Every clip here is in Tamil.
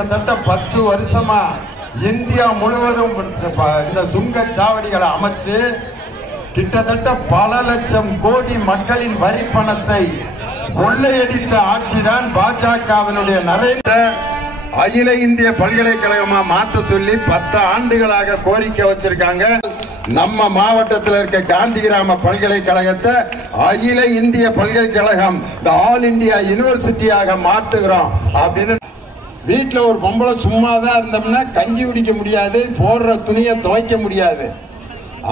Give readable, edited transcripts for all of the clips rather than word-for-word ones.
கிட்டத்தட்ட 10 வருஷமா இந்தியா முழுவதும் இந்த சுங்கச்சாவடிகளை அமைச்சு கிட்டத்தட்ட பல லட்சம் கோடி மக்களின் வரி பணத்தை கொள்ளையடித்த ஆட்சிதான் பாஜகவினுடைய நரேந்திர அகில இந்திய பல்கலைக்கழகமா மாத்த சொல்லி 10 ஆண்டுகளாக கோரிக்கை வச்சிருக்காங்க. நம்ம மாவட்டத்தில் இருக்க காந்தி கிராம பல்கலைக்கழகத்தை அகில இந்திய பல்கலைக்கழகம் ஆல் இந்தியா யூனிவர்சிட்டியாக மாற்றுகிறோம் அப்படின்னு. வீட்டில் ஒரு பொம்பளை சும்மாதான் இருந்தோம்னா கஞ்சி குடிக்க முடியாது, போடுற துணியை துவைக்க முடியாது.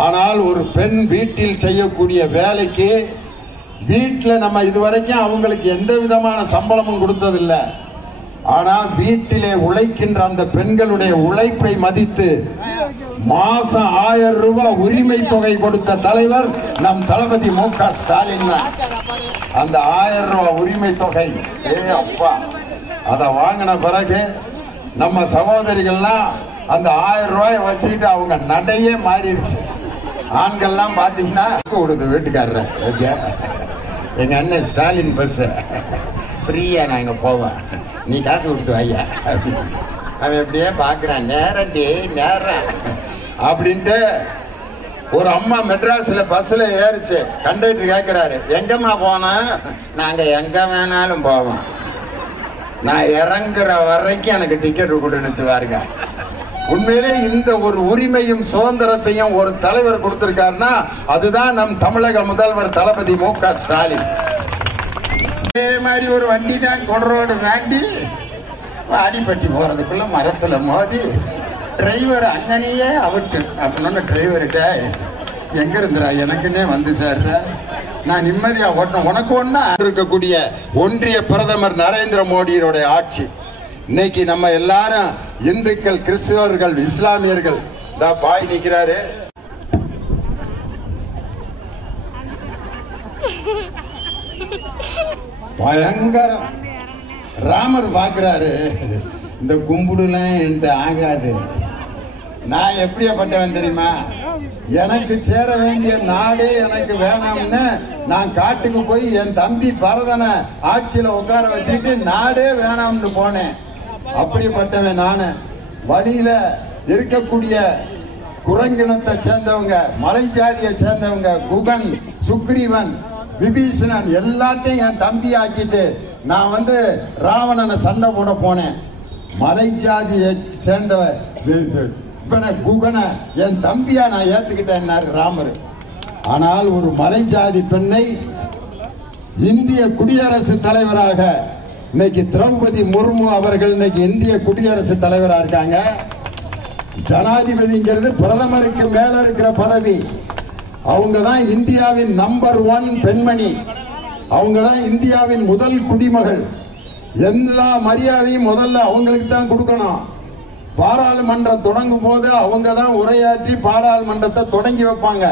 ஆனால் ஒரு பெண் வீட்டில் செய்யக்கூடிய வேலைக்கு வீட்டில் நம்ம இதுவரைக்கும் அவங்களுக்கு எந்த விதமான சம்பளமும் கொடுத்ததில்லை. ஆனா வீட்டிலே உழைக்கின்ற அந்த பெண்களுடைய உழைப்பை மதித்து மாசம் 1000 ரூபாய் உரிமை தொகை கொடுத்த தலைவர் நம் தளபதி மு.க. ஸ்டாலின். அந்த 1000 ரூபாய் உரிமை தொகை அப்பா அதை வாங்கின பிறகு நம்ம சகோதரிகள்லாம் அந்த 1000 ரூபாயை வச்சுக்கிட்டு அவங்க நடையே மாறிடுச்சு. ஆண்கள்லாம் பாத்தீங்கன்னா கொடுத்து வீட்டுக்காரர் எங்க அண்ணன் ஸ்டாலின் பஸ் ஃப்ரீயா நாங்க போவேன், நீ காசு கொடுத்து வையா அவன் எப்படியே பாக்குறான் நேரண்டி நேரம் அப்படின்ட்டு. ஒரு அம்மா மெட்ராஸ்ல பஸ்ல ஏறிச்சு, கண்டக்டர் கேட்கிறாரு எங்கம்மா போனா, நாங்க எங்க வேணாலும் போவோம், நான் இறங்குற வரைக்கும் எனக்கு டிக்கெட் கொடுன்னு பாருங்க. உண்மையிலே இந்த ஒரு உரிமையும் சுதந்திரத்தையும் ஒரு தலைவர் கொடுத்திருக்காருன்னா அதுதான் நம் தமிழக முதல்வர் தளபதி மு.க. ஸ்டாலின். அதே மாதிரி ஒரு வண்டி தான் கொடரோடு தாண்டி வாடிப்பட்டி போறதுக்குள்ள மரத்துல மோதி டிரைவர் அங்கனையே அவுட்டு. அப்படின்னு டிரைவர்கிட்ட எங்க இருந்துரா எனக்குன்னே வந்து சேர்ற, நான் நிம்மதியா ஓட்டணும், உனக்கு ஒண்ணா இருக்கக்கூடிய ஒன்றிய பிரதமர் நரேந்திர மோடியோட ஆட்சி. இன்னைக்கு நம்ம எல்லாரும் இந்துக்கள், கிறிஸ்தவர்கள், இஸ்லாமியர்கள் பாய் நிக்கிறாரு. பயங்கரம். ராமர் பாக்குறாரு, இந்த கும்பிடுலாம் என்கிட்ட ஆகாது, நான் எப்படியாப்பட்டவன் தெரியுமா, எனக்கு சேர வேண்டிய நாடே எனக்கு வேணாம்னு நான் காட்டுக்கு போய் என் தம்பி பரதனை ஆட்சியில உட்கார வச்சுட்டு நாடே வேணாம்னு போனேன். அப்படிப்பட்டவன் நானு. வழியில இருக்கக்கூடிய குரங்கினத்தை சேர்ந்தவங்க, மலை ஜாதியை சேர்ந்தவங்க, குகன், சுக்ரீவன், விபீஷணன் எல்லாத்தையும் என் தம்பி ஆக்கிட்டு நான் ராவணனை சண்டை போட போனேன். மலை ஜாதியை சேர்ந்தவ குகனை என் தம்பியா நான் ஏத்துக்கிட்டேன் ராமர். ஆனால் ஒரு மலை ஜாதி பெண்ணை இந்திய குடியரசுத் தலைவராக இன்னைக்கு திரௌபதி முர்மு அவர்கள் இன்னைக்கு இந்திய குடியரசுத் தலைவராக இருக்காங்க. ஜனாதிபதிங்கிறது பிரதமருக்கு மேல இருக்கிற பதவி. அவங்க தான் இந்தியாவின் நம்பர் 1 பெண்மணி. அவங்க தான் இந்தியாவின் முதல் குடிமகள். எல்லா மரியாதையும் முதல்ல அவங்களுக்கு தான் கொடுக்கணும். பாராளுமன்றம் தொடங்கும் போது அவங்க தான் உரையாற்றி பாராளுமன்றத்தை தொடங்கி வைப்பாங்க.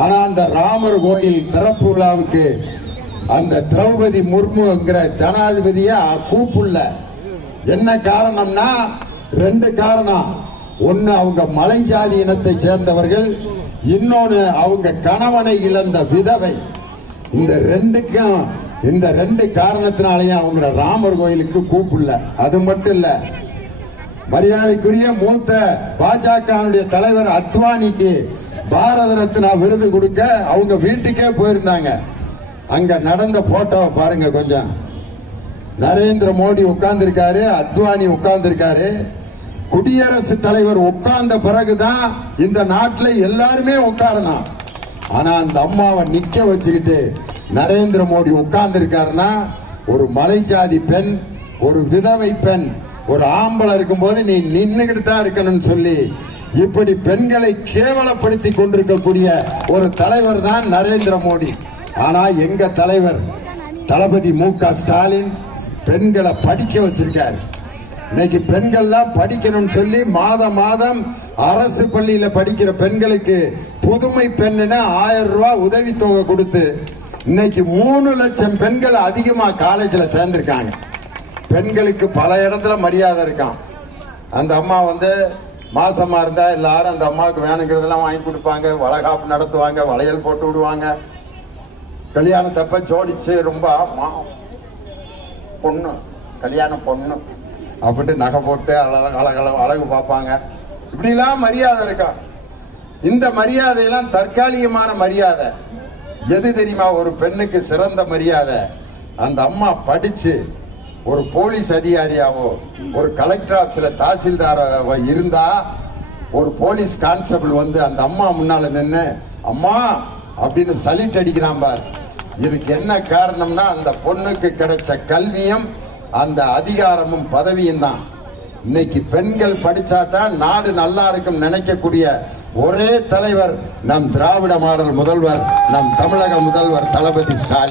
ஆனா அந்த ராமர் கோயில் திறப்பு விழாவுக்கு அந்த திரௌபதி முர்முங்கிற ஜனாதிபதிய கூப்பிடல. என்ன காரணம்னா 2 காரணம். ஒன்னு அவங்க மலை ஜாதி இனத்தை சேர்ந்தவர்கள், இன்னொன்னு அவங்க கணவனை இழந்த விதவை. இந்த 2 காரணத்தினாலேயும் அவங்கள ராமர் கோயிலுக்கு கூப்பிடல. அது மட்டும் இல்ல, மரியாதைக்குரிய மூத்த பாஜக தலைவர் அத்வானிக்கு பாரத ரத்னா விருது கொடுக்க அவங்க வீட்டுக்கே போயிருந்தாங்க. அங்க நடந்த போட்டோவை பாருங்க கொஞ்சம். நரேந்திர மோடி உட்கார்ந்து இருக்காரு, அத்வானி உட்கார்ந்து இருக்காரு. குடியரசுத் தலைவர் உட்கார்ந்த பிறகுதான் இந்த நாட்டில் எல்லாருமே உட்காரணும். ஆனா அந்த அம்மாவை நிக்க வச்சுக்கிட்டு நரேந்திர மோடி உட்கார்ந்து இருக்காருன்னா, ஒரு மலை ஜாதி பெண், ஒரு விதவை பெண், ஒரு ஆம்பளை இருக்கும் போது நீ நின்னுகிட்டு தான் இருக்கணும்னு சொல்லி இப்படி பெண்களை கேவலப்படுத்தி கொண்டிருக்கக்கூடிய ஒரு தலைவர் தான் நரேந்திர மோடி. ஆனா எங்க தலைவர் தளபதி மு.க. ஸ்டாலின் பெண்களை படிக்க வச்சிருக்காரு. இன்னைக்கு பெண்கள்லாம் படிக்கணும்னு சொல்லி மாதம் அரசு பள்ளியில படிக்கிற பெண்களுக்கு புதுமை பெண்ணுன்னு 1000 ரூபாய் உதவித்தொகை கொடுத்து இன்னைக்கு 3 லட்சம் பெண்கள் அதிகமா காலேஜ்ல சேர்ந்திருக்காங்க. பெண்களுக்கு பல இடத்துல மரியாதை இருக்கான். அந்த அம்மா மாசமா இருந்தா எல்லாரும் அந்த அம்மாவுக்கு வேணுங்கிறதெல்லாம் வாங்கி கொடுப்பாங்க, வளகாப்பு நடத்துவாங்க, வளையல் போட்டு விடுவாங்க. கல்யாணத்தப்ப ஜோடிச்சு ரொம்ப பொண்ணு கல்யாண பொண்ணு அப்படின்ட்டு நகை போட்டு அழகு பார்ப்பாங்க. இப்படிலாம் மரியாதை இருக்கா? இந்த மரியாதையெல்லாம் தற்காலிகமான மரியாதை. எது தெரியுமா ஒரு பெண்ணுக்கு சிறந்த மரியாதை? அந்த அம்மா படிச்சு ஒரு போலீஸ் அதிகாரியாவோ ஒரு கலெக்டர் ஆபீஸ்ல தாசில்தாராவோ இருந்தா ஒரு போலீஸ் கான்ஸ்டபிள் வந்து அந்த அம்மா முன்னால நின்று அம்மா அப்படின்னு சல்யூட் அடிக்கிறான் பார். இதுக்கு என்ன காரணம்னா அந்த பொண்ணுக்கு கிடைச்ச கல்வியும் அந்த அதிகாரமும் பதவியும் தான். இன்னைக்கு பெண்கள் படிச்சாதான் நாடு நல்லா இருக்கும் நினைக்கக்கூடிய ஒரே தலைவர் நம் திராவிட மாடல் முதல்வர், நம் தமிழக முதல்வர் தளபதி ஸ்டாலின்.